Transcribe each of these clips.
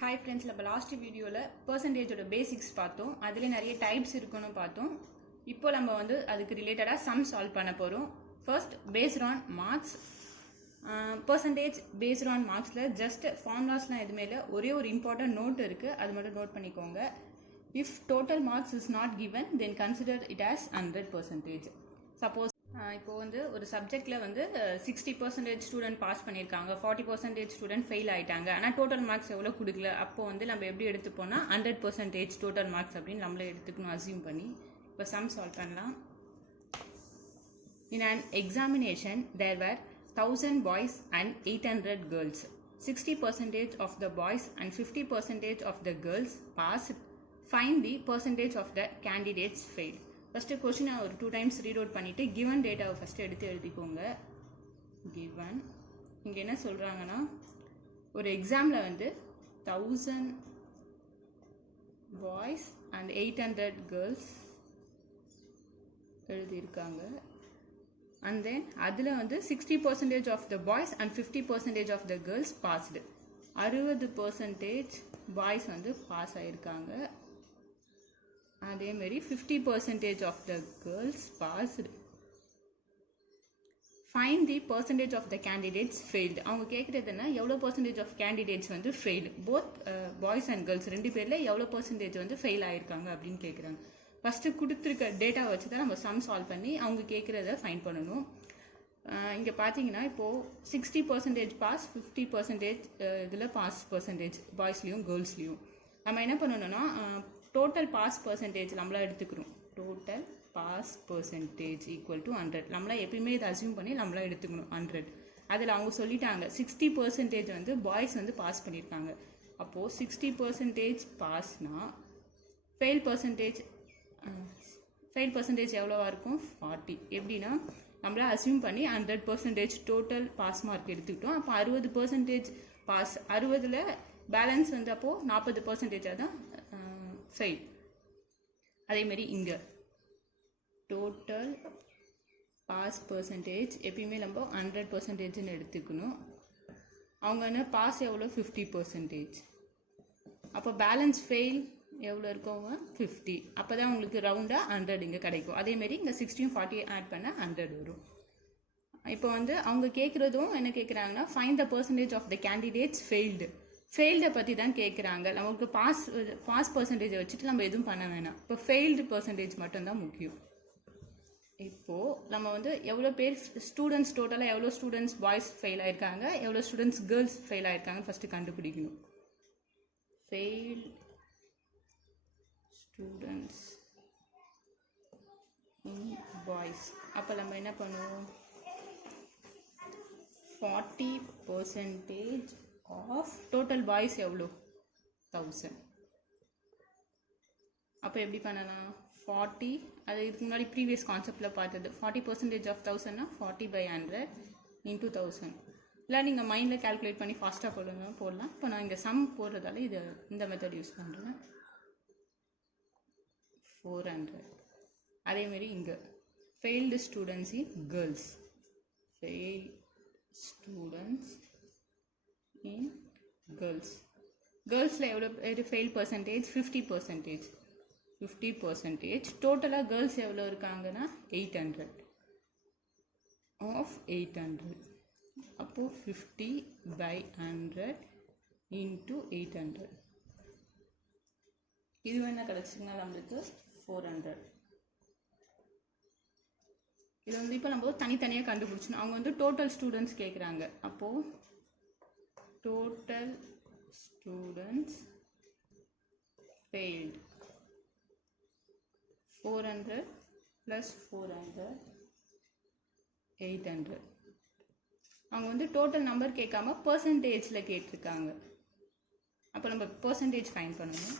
Hi friends, நம்ம last வீடியோல பெர்சன்டேஜோட basics பார்த்தோம். அதுல நிறைய டைப்ஸ் இருக்குன்னு பார்த்தோம். இப்போ நம்ம வந்து அதுக்கு ரிலேட்டடா சம் சால்வ் பண்ண போறோம். First based on marks. Percentage based on மார்க்ஸ்ல ஜஸ்ட் ஃபார்முலாஸ்லாம் எதுவுமே இல்லை, ஒரே ஒரு இம்பார்ட்டன்ட் நோட் இருக்கு, அது மட்டும் நோட் பண்ணிக்கோங்க. If total marks is not given then consider it as 100%. Suppose இப்போ வந்து ஒரு சப்ஜெக்ட்ல வந்து 60% ஸ்டூடெண்ட் பாஸ் பண்ணியிருக்காங்க, 40% ஸ்டூடெண்ட் ஃபெயில் ஆயிட்டாங்க, ஆனால் டோட்டல் மார்க்ஸ் எவ்வளோ கொடுக்கல. அப்போ வந்து நம்ம எப்படி எடுத்துப்போம்னா 100% டோட்டல் மார்க்ஸ் அப்படின்னு நம்மளே எடுத்துக்கணும் அசியூம் பண்ணி. இப்போ சம் சால்வ் பண்ணலாம். In an examination, there were 1000 boys and 800 girls. 60% of the boys and 50% of the girls passed. Find the percentage of the candidates failed. First question ஒரு 2 times read out பண்ணிட்டு given data first எடுத்து எழுதிக்கோங்க. given இங்க என்ன சொல்றாங்கன்னா, ஒரு எக்ஸாம்ல வந்து 1000 boys and 800 girls எழுதியிருக்காங்க. And then அதில் வந்து 60% of the boys and 50% of the girls passed. 60% boys வந்து பாஸ் ஆயிருக்காங்க. அதே மாதிரி 50% of the girls passed. Find the percentage of the candidates failed. அவங்க கேட்குறதுன்னா எவ்வளோ பர்சன்டேஜ் ஆஃப் கேண்டிடேட்ஸ் வந்து failed, both boys and girls ரெண்டு பேரில் எவ்வளோ பர்சன்டேஜ் வந்து ஃபெயில் ஆயிருக்காங்க அப்படின்னு கேட்குறாங்க. ஃபஸ்ட்டு கொடுத்துருக்க டேட்டா வச்சு தான் நம்ம சம் சால்வ் பண்ணி அவங்க கேட்குறத ஃபைண்ட் பண்ணணும். இங்கே பார்த்தீங்கன்னா இப்போது 60% பாஸ், 50% இதில் பாஸ் பர்சன்டேஜ் பாய்ஸ்லேயும் கேர்ள்ஸ்லேயும். நம்ம என்ன பண்ணணும்னா டோட்டல் பாஸ் பர்சன்டேஜ் நம்மளா எடுத்துக்கிறோம். Total pass percentage equal to 100. நம்மளா எப்பயுமே இதை அசியூம் பண்ணி நம்மளா எடுத்துக்கணும் 100. அதில் அவங்க சொல்லிட்டாங்க 60% வந்து பாய்ஸ் வந்து பாஸ் பண்ணியிருக்காங்க. அப்போது 60% பாஸ்னா ஃபெயில் பர்சன்டேஜ் எவ்வளோவா இருக்கும்? 40. எப்படின்னா நம்மளா அசியூம் பண்ணி 100% டோட்டல் பாஸ் மார்க் எடுத்துக்கிட்டோம். அப்போ 60% பாஸ், 60ல் பேலன்ஸ் வந்து அப்போது 40% தான் ஃபெயில். அதேமாரி இங்கே டோட்டல் பாஸ் பர்சன்டேஜ் எப்பயுமே நம்ம 100%ன்னு எடுத்துக்கணும். அவங்க என்ன பாஸ் எவ்வளோ? 50%. அப்போ பேலன்ஸ் ஃபெயில் எவ்வளோ இருக்கவங்க? 50. அப்போ தான் உங்களுக்கு ரவுண்டாக 100 இங்கே கிடைக்கும். அதேமாரி இங்கே 60யும் 40 ஆட் பண்ண 100 வரும். இப்போ வந்து அவங்க கேட்குறதும் என்ன கேட்குறாங்கன்னா, find the percentage of the candidates ஃபெயில்டை பற்றி தான் கேட்குறாங்க. நமக்கு பாஸ் பர்சன்டேஜை வச்சுட்டு நம்ம எதுவும் பண்ண வேணாம். இப்போ ஃபெயில்டு பர்சன்டேஜ் மட்டும்தான் முக்கியம். இப்போது நம்ம வந்து எவ்வளோ பேர் ஸ்டூடெண்ட்ஸ், டோட்டலாக எவ்வளோ ஸ்டூடெண்ட்ஸ் பாய்ஸ் ஃபெயில் ஆயிருக்காங்க, எவ்வளோ ஸ்டூடெண்ட்ஸ் கேர்ள்ஸ் ஃபெயில் ஆயிருக்காங்க ஃபஸ்ட்டு கண்டுபிடிக்கணும். ஃபெயில் ஸ்டூடெண்ட்ஸ் இன் பாய்ஸ். அப்போ நம்ம என்ன பண்ணுவோம்? 40% ஆஃப் டோட்டல் பாய்ஸ் எவ்வளோ? 1000. அப்போ எப்படி பண்ணலாம்? 40, அது இதுக்கு முன்னாடி ப்ரீவியஸ் கான்செப்டில் பார்த்தது. 40% ஆஃப் 1000னா 40/100 இன்ட்டு 1000. இல்லை நீங்கள் மைண்டில் கேல்குலேட் பண்ணி ஃபாஸ்ட்டாக போடலாம். இப்போ நான் இங்கே சம் போடுறதால இது இந்த மெத்தட் யூஸ் பண்ணுறேன். 400. அதேமாரி இங்கே failed students in girls. Fail students in girls. கேர்ள்ஸில் எவ்வளோ பேர் ஃபெயில் பர்சன்டேஜ்? 50%. 50%. டோட்டலாக கேர்ள்ஸ் எவ்வளோ இருக்காங்கன்னா 800 ஆஃப் 800. அப்போது 50/100 இன்ட்டு 800. இது என்ன கிடச்சிங்கன்னா நம்மளுக்கு 400. இது வந்து இப்போ நம்ம தனித்தனியாக கண்டுபிடிச்சணும். அவங்க வந்து டோட்டல் ஸ்டூடெண்ட்ஸ் கேட்குறாங்க. அப்போது டோட்டல் ஸ்டூடெண்ட்ஸ் ஃபெயில்டு 400 + 400 800. அவங்க வந்து டோட்டல் நம்பர் கேட்காம பர்சன்டேஜில் கேட்டிருக்காங்க. அப்போ நம்ம பர்சன்டேஜ் ஃபைண்ட் பண்ணணும்.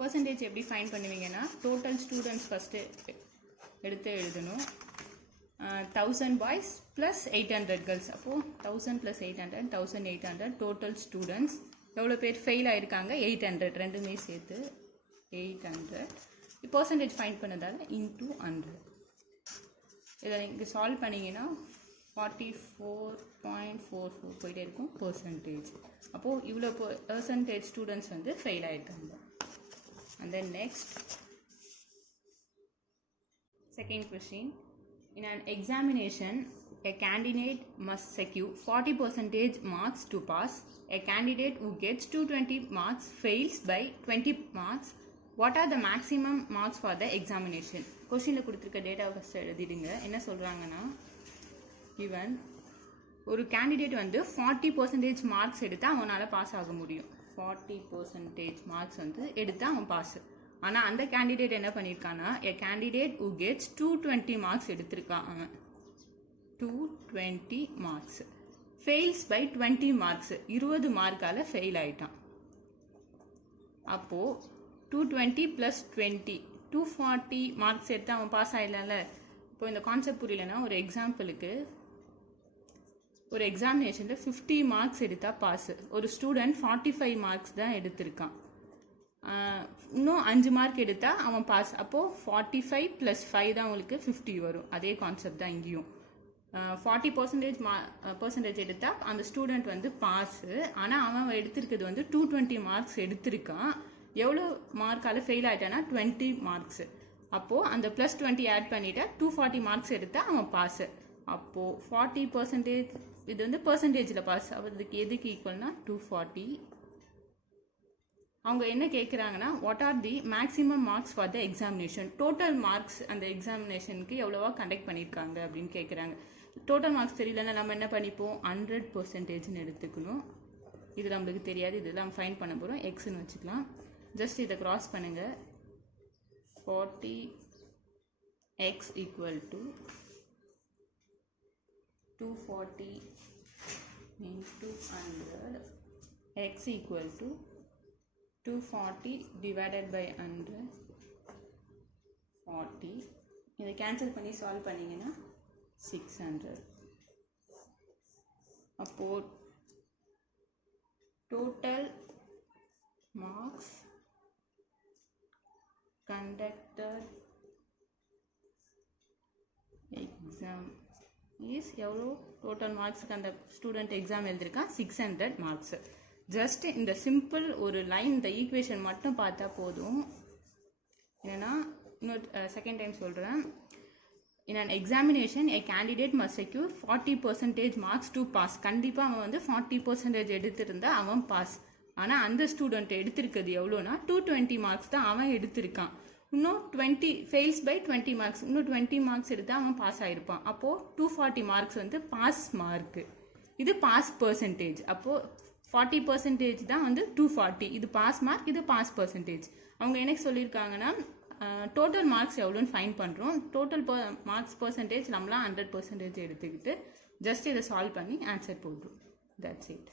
பர்சன்டேஜ் எப்படி ஃபைண்ட் பண்ணுவீங்கன்னா, டோட்டல் ஸ்டூடெண்ட்ஸ் ஃபஸ்ட்டு எடுத்து எழுதணும். 1000 பாய்ஸ் ப்ளஸ் 800 கேர்ள்ஸ். அப்போது 1000 + 800 1800 டோட்டல் ஸ்டூடெண்ட்ஸ். எவ்வளோ பேர் ஃபெயில் ஆகிருக்காங்க? 800. ரெண்டுமே சேர்த்து 800. பர்சன்டேஜ் ஃபைண்ட் பண்ணதால் இன்ட்டு 100. இதை நீங்கள் சால்வ் பண்ணிங்கன்னா 44.44 போயிட்டே இருக்கும் பர்சன்டேஜ். அப்போது இவ்வளோ பர்சன்டேஜ் ஸ்டூடெண்ட்ஸ் வந்து ஃபெயில் ஆகிருக்காங்க. And then next second question. In an examination, a candidate must secure 40% marks to pass. A candidate who gets 220 marks fails by 20 marks. What are the maximum marks for the examination? கொஸ்டினில் கொடுத்துருக்க டேட்டாவை first எழுதிடுங்க. என்ன சொல்கிறாங்கன்னா, even ஒரு candidate வந்து 40% marks எடுத்தால் அவனால் pass ஆக முடியும். 40% மார்க்ஸ் வந்து எடுத்தால் அவன் பாஸ். ஆனால் அந்த கேண்டிடேட் என்ன பண்ணியிருக்கான்னா, a candidate who gets 220 marks எடுத்திருக்கான். அவன் 220 மார்க்ஸ் ஃபெயில்ஸ் பை 20 மார்க்ஸ் 20 மார்க்கால் ஃபெயில் ஆகிட்டான். அப்போது 220 + 20 240 மார்க்ஸ் எடுத்து அவன் பாஸ் ஆகிடலாம்ல. இப்போ இந்த கான்செப்ட் புரியலன்னா, ஒரு எக்ஸாம்பிளுக்கு ஒரு எக்ஸாமினேஷனில் 50 மார்க்ஸ் எடுத்தால் பாஸ். ஒரு ஸ்டூடெண்ட் 45 மார்க்ஸ் தான் எடுத்திருக்கான். இன்னும் 5 மார்க் எடுத்தால் அவன் பாஸ். அப்போது 45 + 5 தான் அவங்களுக்கு 50 வரும். அதே கான்செப்ட் தான் இங்கேயும். 40% எடுத்தால் அந்த ஸ்டூடெண்ட் வந்து பாஸு. ஆனால் அவன் எடுத்திருக்கிறது வந்து 220 மார்க்ஸ் எடுத்திருக்கான். எவ்வளோ மார்க்கால் ஃபெயில் ஆகிட்டான்னா 20 மார்க்ஸு. அப்போது அந்த +20 ஆட் பண்ணிவிட்டா 240 மார்க்ஸ் எடுத்தால் அவன் பாஸு. அப்போது 40% இது வந்து பர்சன்டேஜில் பாஸ். அதுக்கு எதுக்கு ஈக்குவல்னா 240. அவங்க என்ன கேட்குறாங்கன்னா, what are the maximum marks for the examination. Total marks அந்த எக்ஸாமினேஷனுக்கு எவ்வளோவா கண்டக்ட் பண்ணியிருக்காங்க அப்படின்னு கேட்குறாங்க. டோட்டல் மார்க்ஸ் தெரியலன்னா நம்ம என்ன பண்ணிப்போம், 100%ன்னு எடுத்துக்கணும். இது நம்மளுக்கு தெரியாது, இதெல்லாம் ஃபைன் பண்ண போகிறோம். எக்ஸ்ன்னு வச்சுக்கலாம். ஜஸ்ட் இதை க்ராஸ் பண்ணுங்கள். 40x = 240 × 100 x = 240 divided by 100 40. இதை கேன்சல் பண்ணி சால்வ் பண்ணிங்கன்னா 600. அப்போது total marks conducted exam is எவ்வளோ? டோட்டல் மார்க்ஸுக்கு அந்த ஸ்டூடெண்ட் எக்ஸாம் எழுதியிருக்கான் 600 மார்க்ஸு. ஜஸ்ட் இந்த சிம்பிள் ஒரு லைன், இந்த ஈக்குவேஷன் மட்டும் பார்த்தா போதும். என்னென்னா, இன்னொரு செகண்ட் டைம் சொல்கிறேன். In an examination a candidate must secure 40% marks to pass. கண்டிப்பாக அவன் வந்து 40% எடுத்திருந்தா அவன் பாஸ். ஆனால் அந்த ஸ்டூடெண்ட் எடுத்திருக்கிறது எவ்வளோனா 220 மார்க்ஸ் தான் அவன் எடுத்திருக்கான். இன்னும் 20 ஃபெயில்ஸ் பை 20 மார்க்ஸ். இன்னும் 20 மார்க்ஸ் எடுத்தால் அவன் பாஸ் ஆகிருப்பான். அப்போது 240 மார்க்ஸ் வந்து பாஸ் மார்க்கு. இது பாஸ் பர்சன்டேஜ். அப்போது 40% தான் வந்து 240. இது பாஸ் மார்க், இது பாஸ் பர்சன்டேஜ். அவங்க என்ன சொல்லியிருக்காங்கன்னா, டோட்டல் மார்க்ஸ் எவ்வளோன்னு ஃபைன் பண்ணுறோம். டோட்டல் மார்க்ஸ் பர்சன்டேஜ் நம்மளாம் 100% எடுத்துக்கிட்டு ஜஸ்ட் இதை சால்வ் பண்ணி ஆன்சர் போடுறோம். That's it.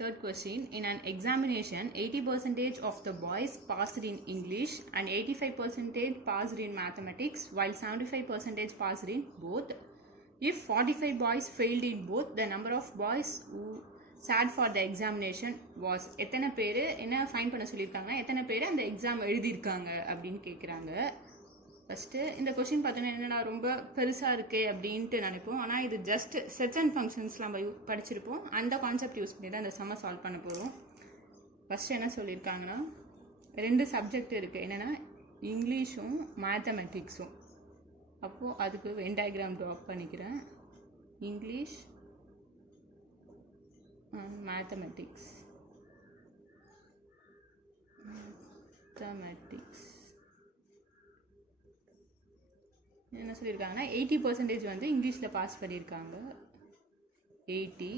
Third question. In an examination, 80% of the boys passed in English and 85% passed in mathematics, while 75% passed in both. If 45 boys failed in both, the number of boys who sat for the examination was. எத்தனை பேர் என்ன fine பண்ண சொல்லியிருக்காங்க, எத்தனை பேர் அந்த exam எழுதியிருக்காங்க அப்படின்னு கேட்குறாங்க. ஃபஸ்ட்டு இந்த கொஷின் பார்த்தோன்னா என்னென்னா ரொம்ப பெருசாக இருக்கே அப்படின்ட்டு நினைப்போம். ஆனால் இது ஜஸ்ட் செட்ஸ் அண்ட் ஃபங்க்ஷன்ஸ் நம்ம படிச்சிருப்போம். அந்த கான்செப்ட் யூஸ் பண்ணி தான் இந்த சம்ம சால்வ் பண்ண போகிறோம். ஃபஸ்ட்டு என்ன சொல்லியிருக்காங்கன்னா, 2 சப்ஜெக்ட் இருக்குது. என்னென்னா இங்கிலீஷும் மேத்தமெட்டிக்ஸும். அப்போது அதுக்கு வென் டயக்ராம் ட்ராப் பண்ணிக்கிறேன். English and mathematics. என்ன சொல்லியிருக்காங்கன்னா, 80% வந்து இங்கிலீஷில் பாஸ் பண்ணியிருக்காங்க, 80.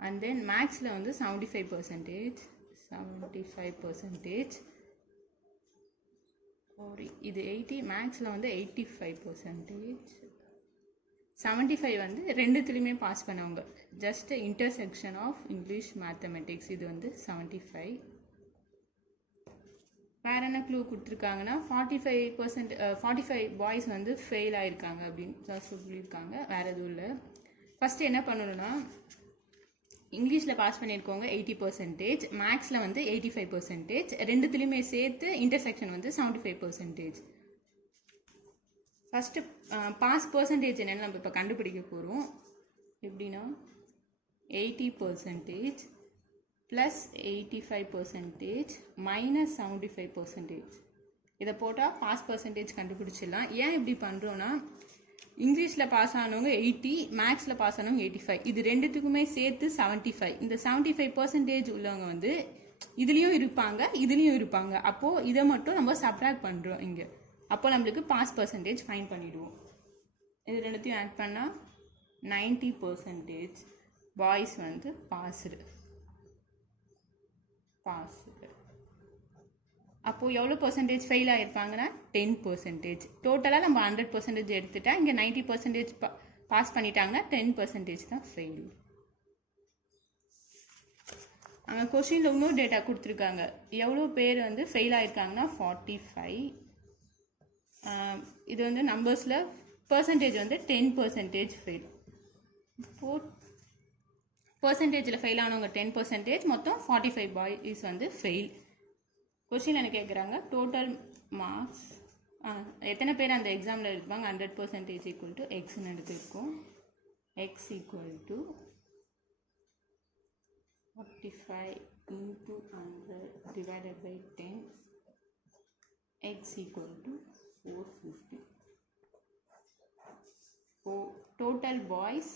அண்ட் தென் மேக்ஸில் வந்து 75%. இது 80, மேக்ஸில் வந்து 85%. 75 வந்து ரெண்டுத்துலேயுமே பாஸ் பண்ணவங்க. Just intersection of English mathematics. இது வந்து 75. வேறு என்ன க்ளூ கொடுத்துருக்காங்கன்னா, 45 பாய்ஸ் வந்து ஃபெயில் ஆகிருக்காங்க அப்படின்னு சொல்லியிருக்காங்க. வேறு எதுவும் இல்லை. ஃபஸ்ட்டு என்ன பண்ணணும்னா, இங்கிலீஷில் பாஸ் பண்ணியிருக்கவங்க 80%, மேக்ஸில் வந்து 85%, ரெண்டுத்துலேயுமே சேர்த்து இன்டர்செக்ஷன் வந்து 75%. ஃபஸ்ட்டு பாஸ் பர்சன்டேஜ் என்னென்னு நம்ம இப்போ கண்டுபிடிக்க போகிறோம். எப்படின்னா 80% ப்ளஸ் 85% மைனஸ் 75%. இதை போட்டால் பாஸ் பர்சன்டேஜ் கண்டுபிடிச்சிடலாம். ஏன் இப்படி பண்ணுறோன்னா, இங்கிலீஷில் பாஸ் ஆனவங்க 80, மேக்ஸில் பாஸ் ஆனவங்க 85, இது ரெண்டுத்துக்குமே சேர்த்து 75. இந்த 75% உள்ளவங்க வந்து இதுலேயும் இருப்பாங்க, இதுலேயும் இருப்பாங்க. அப்போது இதை மட்டும் நம்ம சப்ராக்ட் பண்ணுறோம் இங்கே. அப்போ நம்மளுக்கு பாஸ் பர்சன்டேஜ் ஃபைன் பண்ணிவிடுவோம். இது ரெண்டுத்தையும் ஆட் பண்ணால் 90% பாய்ஸ் வந்து பாஸ்டு. அப்போது எவ்வளோ பர்சன்டேஜ் ஃபெயில் ஆகிருப்பாங்கன்னா 10%. டோட்டலாக நம்ம 100% எடுத்துட்டா இங்கே 90% பாஸ் பண்ணிட்டாங்கன்னா 10% தான் ஃபெயில். அங்கே கொஸ்டினில் இன்னொரு டேட்டா கொடுத்துருக்காங்க. எவ்வளோ பேர் வந்து ஃபெயில் ஆகிருக்காங்கன்னா 45. இது வந்து நம்பர்ஸில் பர்சன்டேஜ் வந்து 10% ஃபெயில். இப்போது பர்சன்டேஜில் ஃபெயில் ஆனவங்க 10%, மொத்தம் 45 பாய்ஸ் வந்து ஃபெயில். கொஸ்டின் என்ன கேட்குறாங்க, டோட்டல் மார்க்ஸ் எத்தனை பேர் அந்த எக்ஸாமில் இருப்பாங்க. 100% ஈக்குவல் டு எக்ஸ்ன்னு எடுத்துருக்கோம். X equal to 45 into 100 divided by 10. X equal to 450. So total boys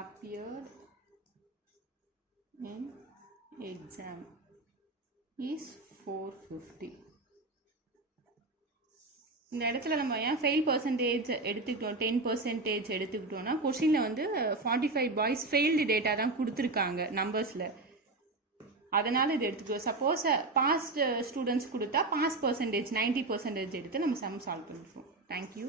appeared in exam is 450. இந்த இடத்துல நம்ம ஏன் ஃபெயில் பர்சன்டேஜ் எடுத்துக்கிட்டோம், 10% எடுத்துக்கிட்டோம்னா, கொஷினில் வந்து 45 பாய்ஸ் ஃபெயில்டு டேட்டா தான் கொடுத்துருக்காங்க நம்பர்ஸில். அதனால் இது எடுத்துக்கிட்டோம். சப்போஸ் பாஸ்ட் ஸ்டூடெண்ட்ஸ் கொடுத்தா பாஸ் பர்சன்டேஜ் 90% எடுத்து நம்ம சம் சால்வ் பண்ணிருப்போம். தேங்க்யூ.